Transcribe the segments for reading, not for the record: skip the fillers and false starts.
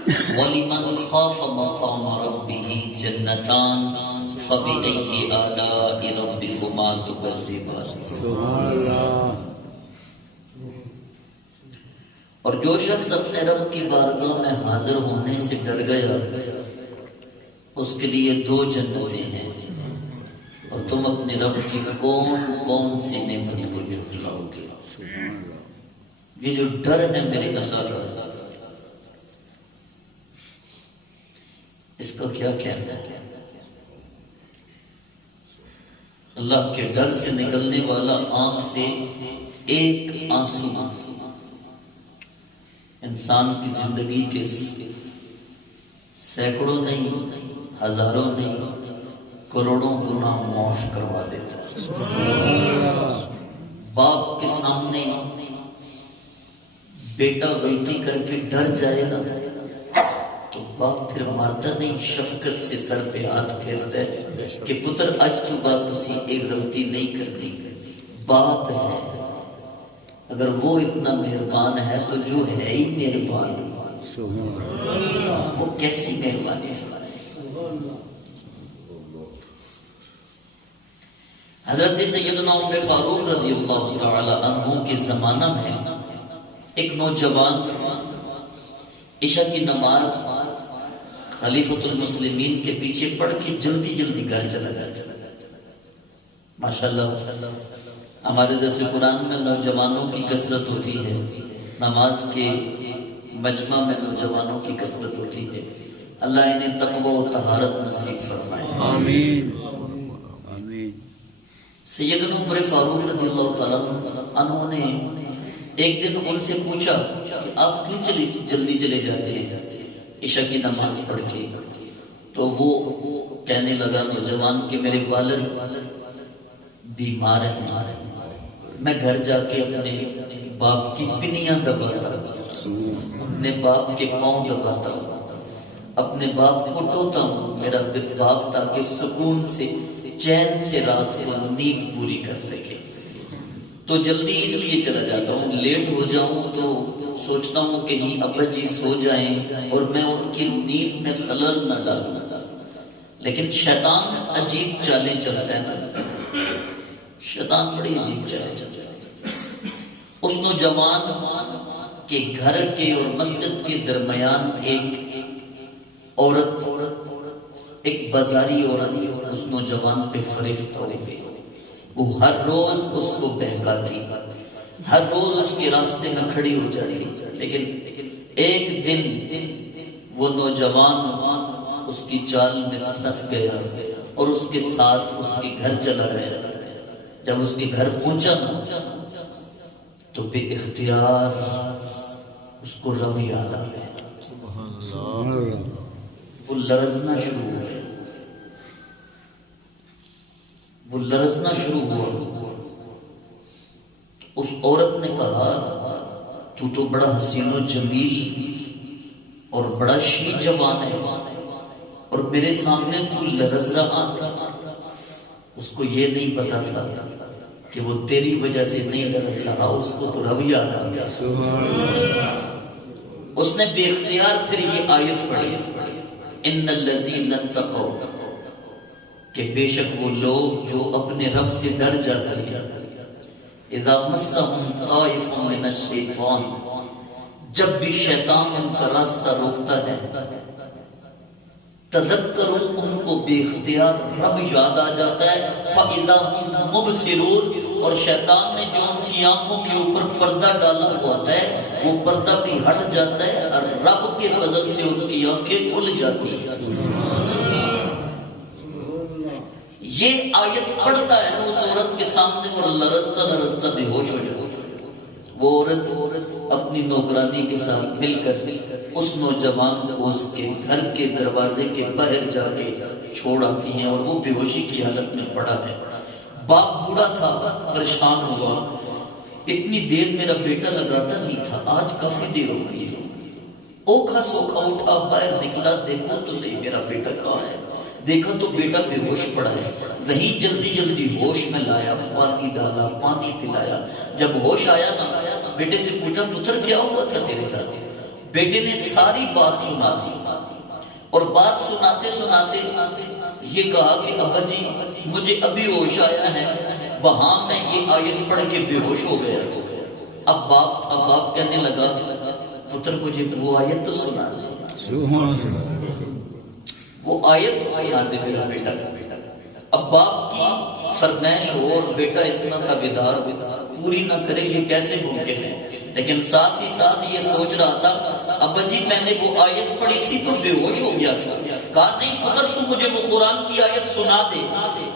وَلِمَنْ خَافَ مَقَامَ رَبِّهِ جَنَّتَانِ فَبِأَيِّ آلَاءِ رَبِّكُمَا تُكَذِّبَانِ۔ سبحان اللہ۔ اور جو شخص اپنے رب کی بارگاہ میں حاضر ہونے سے ڈر گیا اس کے لیے 2 جنتیں ہیں، اور تم اپنے رب کی کون کون سی نعمت کو جھٹلاؤ گے۔ یہ جو ڈر ہے میرے اللہ کا، اس کا کیا کہنا ہے؟ اللہ کے ڈر سے نکلنے والا آنکھ سے ایک آنسو انسان کی زندگی کے سینکڑوں نہیں، ہزاروں نہیں، کروڑوں گنا معاف کروا دیتا ہے۔ باپ کے سامنے بیٹا غلطی کر کے ڈر جائے نا تو باپ پھر مارتا نہیں، شفقت سے سر پہ ہاتھ پھیرتا ہے کہ پتر اج تو بعد تسی ایک غلطی نہیں کرنی۔ باپ ہے، اگر وہ اتنا مہربان ہے تو جو ہے ہی مہربان، وہ کیسی مہربانی ہے۔ حضرت سیدنا عمر فاروق رضی اللہ تعالی عنہ کے زمانہ میں ایک نوجوان عشاء کی نماز خلیفۃ المسلمین کے پیچھے پڑھ کے جلدی جلدی گھر چلا جاتا۔ ماشاءاللہ ہمارے درس قرآن میں نوجوانوں کی کثرت ہوتی ہے، نماز کے مجمع میں نوجوانوں کی کثرت ہوتی ہے۔ اللہ انہیں تقوی و طہارت نصیب فرمائے، آمین آمین۔ سیدنا عمر فاروق رضی اللہ تعالیٰ عنہ نے ایک دن ان سے پوچھا کہ آپ کیوں جلدی چلے جاتے ہیں عشاء کی نماز پڑھ کے؟ تو وہ کہنے لگا نوجوان کہ میرے والد بیمار ہیں، میں گھر جا کے اپنے باپ کی پنیاں دباتا، اپنے باپ کے پاؤں دباتا، اپنے باپ کو ٹوتا ہوں، میرا باپ تاکہ سکون سے چین سے رات کو نیند پوری کر سکے۔ تو جلدی اس لیے چلا جاتا ہوں، لیٹ ہو جاؤں تو سوچتا ہوں کہ نہیں ابا جی سو جائیں اور میں ان کی نیند میں خلل نہ ڈالوں، لیکن شیطان عجیب چالیں چلتا ہے نا، شیطان بڑی عجیب چالیں چلتا ہے۔ اس نوجوان کے گھر کے اور مسجد کے درمیان ایک عورت، ایک بازاری عورت اس نوجوان پہ فریفت ہو گئی۔ وہ ہر روز اس کو بہکاتی، ہر روز اس کے راستے میں کھڑی ہو جاتی، لیکن ایک دن وہ نوجوان اس کی چال میں پھنس گیا اور اس کے ساتھ اس کے گھر چلا گیا۔ جب اس کے گھر پہنچا نا تو بے اختیار اس کو رب یاد آ گیا، وہ لرزنا شروع ہو گیا، وہ لرزنا شروع ہوا۔ اس عورت نے کہا تو بڑا حسین و جمیل اور بڑا شی جوان ہے اور میرے سامنے تو لرز رہا۔ اس کو یہ نہیں پتا تھا کہ وہ تیری وجہ سے نہیں لرز رہا، اس کو تو رب یاد آ گیا۔ اس نے بے اختیار پھر یہ آیت پڑھی، ان الذین اتقوا، کہ بے شک وہ لوگ جو اپنے رب سے ڈر جاتے ہیں، اذا مسهم طائف من الشیطان، جب بھی شیطان ان کا راستہ روکتا ہے، تذکروا، ان کو بے اختیار رب یاد آ جاتا ہے، فاذا هم مبصرون، اور شیطان نے جو ان کی آنکھوں کے اوپر پردہ ڈالا ہوا ہوتا ہے وہ پردہ بھی ہٹ جاتا ہے اور رب کے فضل سے ان کی آنکھیں کھل جاتی ہیں۔ یہ آیت پڑھتا ہے اس عورت کے سامنے اور لرزتا لرزتا بے ہوش ہو جاتا۔ وہ عورت اپنی نوکرانی کے ساتھ مل کر اس نوجوان کو اس کے گھر کے دروازے کے باہر جا کے چھوڑ آتی ہیں اور وہ بے ہوشی کی حالت میں پڑا ہے۔ باپ بوڑھا تھا، پریشان ہوا، اتنی دیر میرا بیٹا لگاتا نہیں تھا، آج کافی دیر ہو گئی ہے۔ اوکھا سوکھا اٹھا، باہر نکلا، دیکھا تو صحیح میرا بیٹا کہاں ہے، دیکھا تو بیٹا بے ہوش پڑا ہے۔ وہیں جلدی جلدی ہوش میں لایا، پانی ڈالا، پانی پلایا۔ جب ہوش آیا نا، بیٹے سے پوچھا پتر کیا ہوا تھا تیرے ساتھ؟ بیٹے نے ساری بات سنا دی اور بات سناتے سناتے یہ کہا کہ ابا جی مجھے ابھی ہوش آیا ہے، وہاں میں یہ آیت پڑھ کے بے ہوش ہو گیا تھا۔ اب باپ کہنے لگا پتر مجھے وہ آیت تو سنا دے، وہ آیت تو سنا دے میرا بیٹا۔ اب باپ کی فرمائش ہو اور بیٹا اتنا تابعدار پوری نہ کرے، یہ کیسے ممکن ہے؟ لیکن ساتھ ہی ساتھ یہ سوچ رہا تھا ابا جی میں نے وہ آیت پڑھی تھی تو بے ہوش ہو گیا تھا۔ کہا نہیں پتر تو مجھے وہ قرآن کی آیت سنا دے۔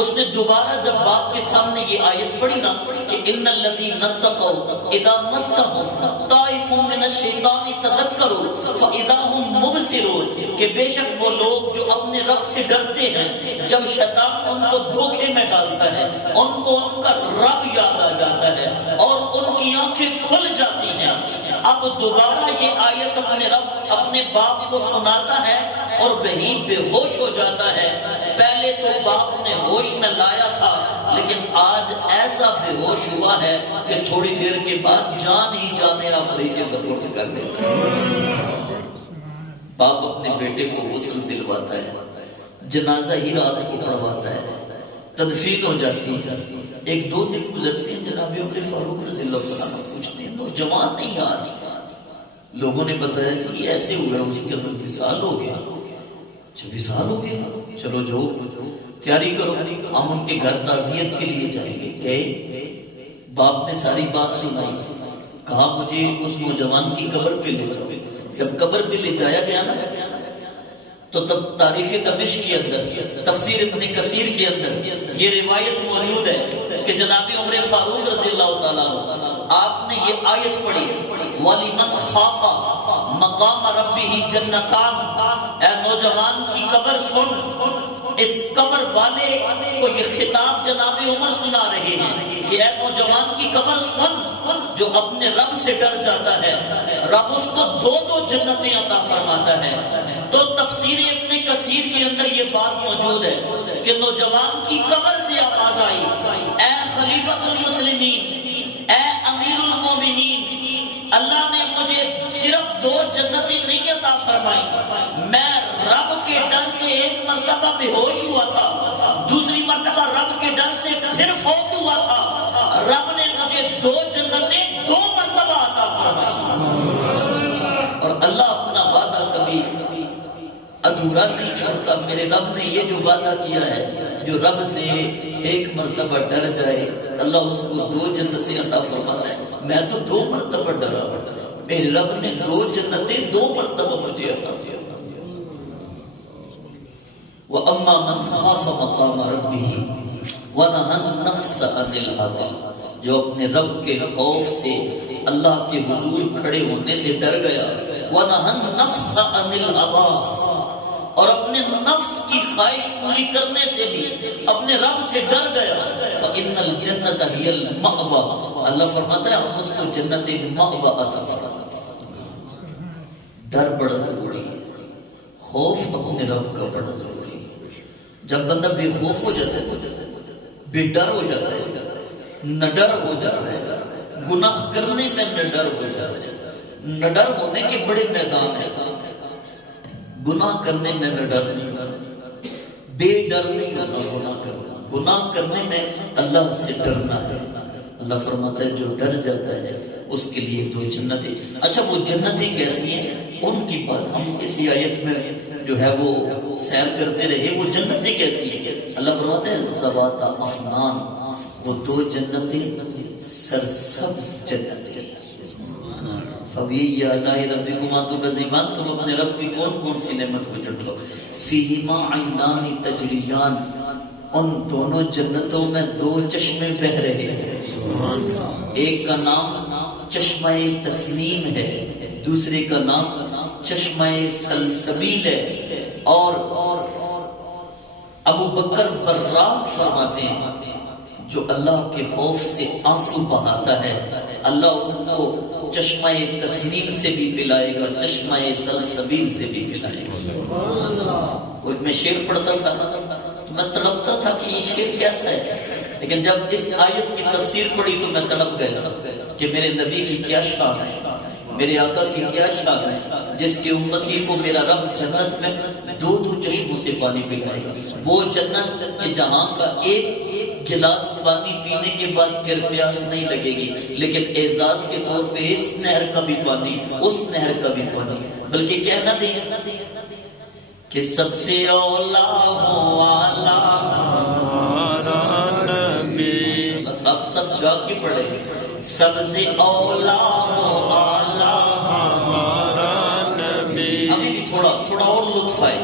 اس نے دوبارہ جب باپ کے سامنے یہ آیت پڑھی نا کہ ان الذین اتقوا اذا مسهم طائف من الشیطان تذکروا فاذا هم مبصرون، کہ بے شک وہ لوگ جو اپنے رب سے ڈرتے ہیں جب شیطان ان کو دھوکے میں ڈالتا ہے ان کو ان کا رب یاد آ جاتا ہے اور ان کی آنکھیں کھل جاتی ہیں۔ اب دوبارہ یہ آیت اپنے رب اپنے باپ کو سناتا ہے اور وہی بے ہوش ہو جاتا ہے۔ پہلے تو باپ نے ہوش میں لایا تھا لیکن آج ایسا بے ہوش ہوا ہے کہ تھوڑی دیر کے بعد جان ہی جانے آفری کے سپورٹ کر دیتا ہے۔ باپ اپنے بیٹے کو غسل دلواتا ہے، جنازہ ہی رات کو پڑھواتا ہے، تدفین ہو جاتی ہے۔ ایک دو دن گزرتے ہیں، جناب عمر فاروق رضی اللہ تعالیٰ عنہ پوچھتے ہیں نوجوان نہیں آ رہی۔ لوگوں نے بتایا کہ یہ ایسے ہوا اس کے اندر وصال ہو گیا۔ وصال ہو گیا، چلو جو تیاری کرو ہم ان کے گھر تعزیت کے لیے جائیں گے۔ گئے، باپ نے ساری بات سنائی، کہا مجھے اس نوجوان کی قبر پہ لے جاؤ۔ جب قبر پہ لے جایا گیا نا تو تب تاریخ دمشق کے اندر تفسیر ابن کثیر کے اندر یہ روایت موجود ہے کہ جناب عمر فاروق رضی اللہ تعالیٰ آپ نے یہ آیت پڑھی وَلِمَنْ خَافَ مَقَامَ رَبِّهِ جَنَّتَانِ، اے نوجوان کی قبر سن۔ اس قبر والے کو یہ خطاب جناب عمر سنا رہے ہیں کہ اے نوجوان کی قبر سن، جو اپنے رب سے ڈر جاتا ہے رب اس کو دو دو جنتیں عطا فرماتا ہے۔ تو تفسیر ابن کثیر کے اندر یہ بات موجود ہے کہ نوجوان کی قبر سے آواز آئی اے خلیفۃ المسلمین، اے امیر المومنین، اللہ نے مجھے صرف دو جنتیں نہیں عطا فرمائی، میں رب کے ڈر سے ایک مرتبہ بے ہوش ہوا تھا، دوسری مرتبہ رب کے ڈر سے پھر فوت ہوا تھا، رب نے مجھے دو جنتیں دو مرتبہ عطا فرمائی۔ اور اللہ اپنا وعدہ کبھی ادھورا نہیں چھوڑتا۔ میرے رب نے یہ جو وعدہ کیا ہے، جو رب سے ایک مرتبہ ڈر جائے اللہ اس کو دو جنتیں عطا فرماتا ہے۔ میں تو دو مرتبہ ڈرا، میرے رب نے دو جنتیں دو مرتبہ مجھے عطا کیا۔ وَأَمَّا مَنْ خَافَ مَقَامَ رَبِّهِ وَنَهَى النَّفْسَ عَنِ الْهَوَىٰ، جو اپنے رب کے خوف سے اللہ کے حضور کھڑے ہونے سے ڈر گیا، وَنَهَى النَّفْسَ عَنِ الْهَوَىٰ، اور اپنے نفس کی خواہش پوری کرنے سے بھی اپنے رب سے ڈر گیا، فَإِنَّ الْجَنَّةَ هِيَ الْمَأْوَىٰ، اللہ فرماتا ہے ہم اس کو جنت مأویٰ عطا فرماتے ہیں۔ ڈر بڑا ضروری ہے، خوف اپنے رب کا بڑا ضروری ہے۔ جب بندہ بے خوف ہو جاتا ہے، بے ڈر ہو جاتا ہے، نڈر ہو جاتا ہے، گناہ کرنے میں نڈر ہو جاتا ہے۔ نڈر ہونے کے بڑے میدان ہیں، گناہ کرنے میں نڈر نہیں ہونا، بے ڈر نہیں ہونا گناہ کرنا۔ گناہ کرنے میں اللہ سے ڈرنا ہے۔ اللہ فرماتا ہے جو ڈر جاتا ہے اس کے لیے دو جنتیں۔ اچھا وہ جنتیں کیسی ہیں ان کی بات ہم اسی آیت میں جو ہے وہ سیر کرتے رہے۔ وہ جنتیں کیسی ہیں؟ اللہ فرماتا ہے ذوات افنان، وہ دو جنتیں سرسبز جنتیں۔ فَبِأَيِّ آلَاءِ رَبِّكُمَا تُكَذِّبَانِ، تم اپنے رب کی کون کون سی نعمت کو جھٹلاؤ۔ فِيهِمَا عَيْنَانِ تَجْرِيَانِ، ان دونوں جنتوں میں دو چشمے بہ رہے ہیں۔ ایک کا نام چشمہ تسنیم ہے، دوسرے کا نام چشمہ سلسبیل ہے۔ اور ابو بکر وراق فرماتے ہیں جو اللہ کے خوف سے آنسو بہاتا ہے اللہ اس کو چشمہ تسنیم سے بھی پلائے گا، چشمہ سلسبیل سے بھی پلائے گا۔ وہ میں شعر پڑھتا تھا تو میں تڑپتا تھا کہ یہ شعر کیسا ہے، لیکن جب اس آیت کی تفسیر پڑھی تو میں تڑپ گیا کہ میرے نبی کی کیا شان ہے، میرے آقا کی کیا شان ہے جس کے امتی کو میرا رب جنت میں دو دو چشموں سے پانی پلائے گا. وہ جنت کے جہاں کا ایک گلاس پانی پینے کے بعد پھر پیاس نہیں لگے گی، لیکن اعزاز کے طور پہ اس نہر کا بھی پانی، اس نہر کا بھی پانی. بلکہ کہنا دیں کہ سب سے اولا ہو والا ہمارا نبی. سب جا کے پڑھے. سب سے اولا ہو والا ہمارا نبی. ابھی بھی تھوڑا اور لطف آئے.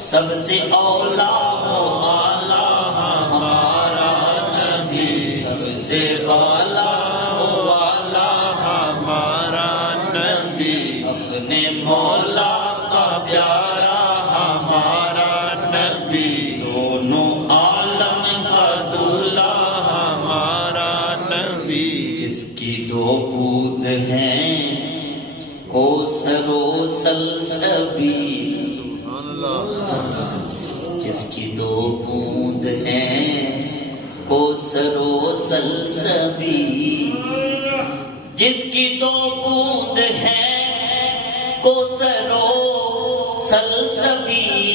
سب سے اولا ہو والا ہمارا نبی. سب سے اولا ہو والا ہمارا نبی. اپنے مولا کا پیارا ہمارا نبی. دونوں عالم کا دلہا ہمارا نبی. جس کی دو بود ہیں کوثر و سلسبیل. جس کی دو بود ہیں کوثر و سلسبیل. جس کی دو بود ہیں کوثر و سلسبیل.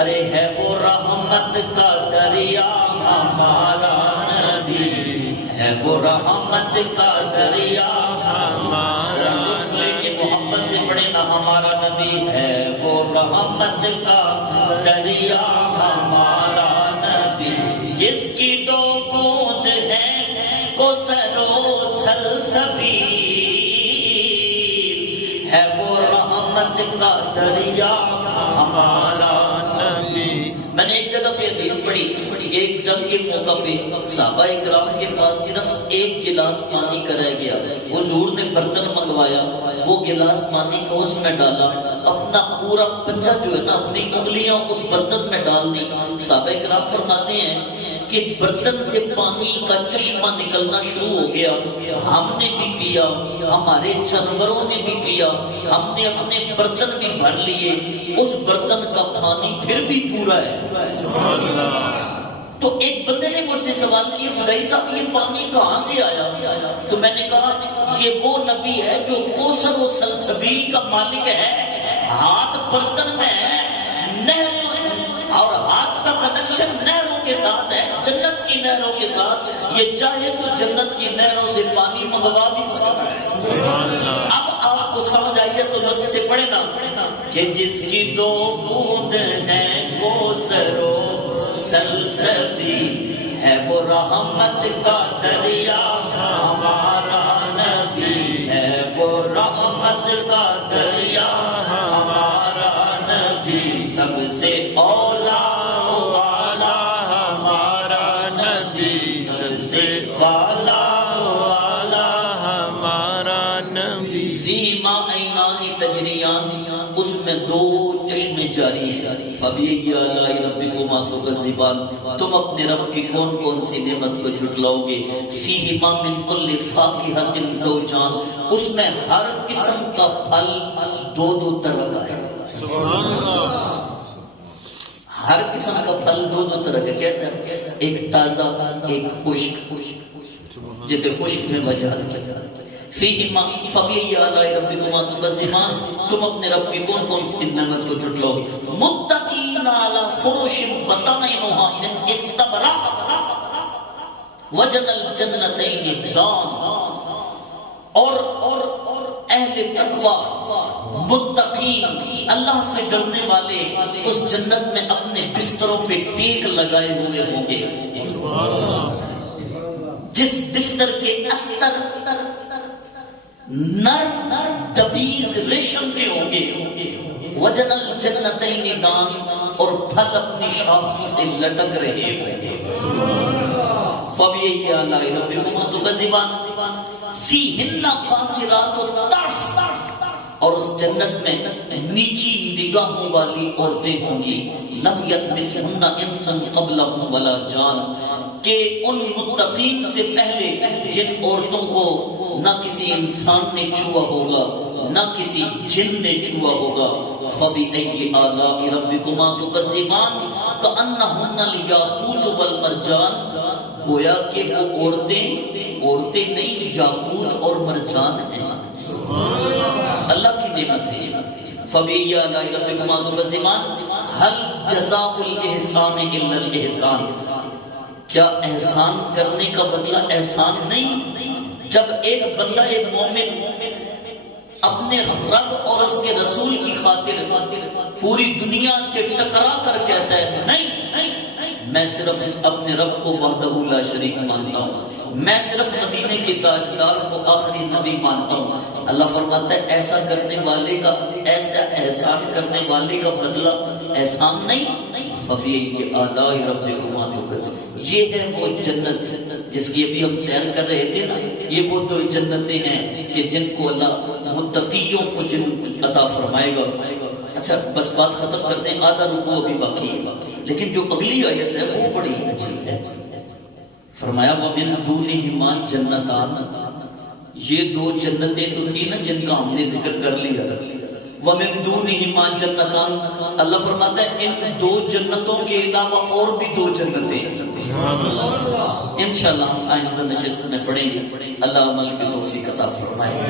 ارے ہے وہ رحمت کا دریا ہمارا نبی. ہے وہ رحمت کا دریا ہمارا نبی. لیکن محبت سے پڑھے نا ہمارا نبی. ہے وہ رحمت کا دریا ہمارا نبی. جس کی دو بوند ہیں کوثر و سلسبیل. ہے وہ رحمت کا دریا ہمارا نبی. میں نے ایک جگہ پہ حدیث پڑھی کہ ایک جنگ کے موقع پہ صحابہ اکرام کے پاس صرف ایک گلاس پانی کا رہ گیا. حضور نے برتن منگوایا، وہ گلاس پانی کا اس میں ڈالا، اپنا پورا پنجہ جو ہے نا اپنی انگلیاں اس برتن میں ڈال دی. صحابہ اکرام فرماتے ہیں کہ برتن سے پانی کا چشمہ نکلنا شروع ہو گیا. ہم نے بھی پیا، ہمارے جانوروں نے بھی پیا، ہم نے اپنے برتن بھی بھر لیے. اس برتن کا پانی پھر بھی پورا ہے. تو ایک بندے نے مجھ سے سوال کیا فدائی صاحب یہ پانی کہاں سے آیا؟ تو میں نے کہا یہ وہ نبی ہے جو کوثر و سلسبیل کا مالک ہے. ہاتھ برتن میں ہے، نہروں اور ہاتھ کا کنیکشن نہروں کے ساتھ ہے، جنت کی نہروں کے ساتھ. یہ چاہے تو جنت کی نہروں سے پانی منگوا بھی سکتا ہے. اب آپ کو سمجھ آئیے تو لطف سے پڑھے نا کہ جس کی دو بوند ہیں کوثر و سلسبیل. ہے وہ رحمت کا دریا ہمارا نبی. ہے وہ رحمت کا دریا ہمارا نبی. سب سے اولا والا ہمارا نبی. سب سے والا ہمارا نبی. فیما عینان تجریان، اس میں دو چشمے جاری ہیں. فبأي آلاء ربكما تكذبان، تم اپنے رب کی کون کون سی نعمت کو جھٹلاؤ گے. فیہما من کل فاکہۃ زوجان، اس میں ہر قسم کا پھل دو دو طرح کا ہے. سبحان اللہ. ہر قسم کا پھل دو دو طرح کا. کیسا؟ ایک تازہ، ایک خشک. جیسے خشک میں وجاہت کیا. فیہما فبأي آلاء ربکما تکذبان، تم اپنے رب کی کون کون سی نعمت کو جھٹلاؤ گے. متکئین علی فرش بطائنها من استبرق وجنى الجنتین دان. اور اہل تقوی متقین اللہ سے ڈرنے والے اس جنت میں اپنے بستروں پہ ٹیک لگائے ہوئے ہوں گے. جس بستر کے استر نرم دبیز ریشم کے ہوں گے. وجن الجنتین دان، اور پھل اپنی شاخوں سے لٹک رہے ہوں گے. فبأي آلاء ربكما تكذبان فیہن قاصرات الطرف، اور اس جنت میں نیچی نگاہوں والی عورتیں ہوں گی. لم یطمثہن انس قبلہم ولا جان، کہ ان متقین سے پہلے جن عورتوں کو نہ کسی انسان نے چھوا ہوگا نہ کسی جن نے چھوا ہوگا. فبأي آلاء ربكما تكذبان كأنهن الياقوت والمرجان، گویا کہ وہ عورتیں نہیں یاقوت اور مرجان ہیں. اللہ کی نعمت ہے یہ. فَبِأَيِّ آلَاءِ رَبِّكُمَا تُكَذِّبَانِ هَلْ جَزَاءُ الْإِحْسَانِ إِلَّا الْإِحْسَانُ. کیا احسان کرنے کا بدلہ احسان نہیں؟ جب ایک بندہ ایک مومن اپنے رب اور اس کے رسول کی خاطر پوری دنیا سے ٹکرا کر کہتا ہے نہیں، میں صرف اپنے رب کو وحدہ لا شریک مانتا ہوں، میں صرف مدینے کے تاجدار کو آخری نبی مانتا ہوں، اللہ فرماتا ہے ایسا کرنے والے کا، ایسا احسان کرنے والے کا بدلہ احسان نہیں. فَبِأَيِّ آلَاءِ رَبِّكُمَا تُكَذِّبَانِ. یہ ہے وہ جنت جس کی ابھی ہم سیر کر رہے تھے نا. یہ وہ دو جنتیں ہیں کہ جن کو اللہ متقیوں کو جن عطا فرمائے گا. اچھا بس بات ختم کرتے ہیں، آدھا رکوع ابھی باقی ہے، لیکن جو اگلی آیت ہے وہ بڑی عجیب ہے. فرمایا وَمِن دُونِهِمَا جَنَّتَانِ. یہ دو جنتیں تو تھی نا جن کا ہم نے ذکر کر لیا. وَمِن دُونِهِمَا جَنَّتَانِ. اللہ فرماتا ہے ان دو جنتوں کے علاوہ اور بھی دو جنتیں. انشاءاللہ آئندہ نشست میں پڑھیں گے. اللہ عمل کی توفیق عطا فرمائے.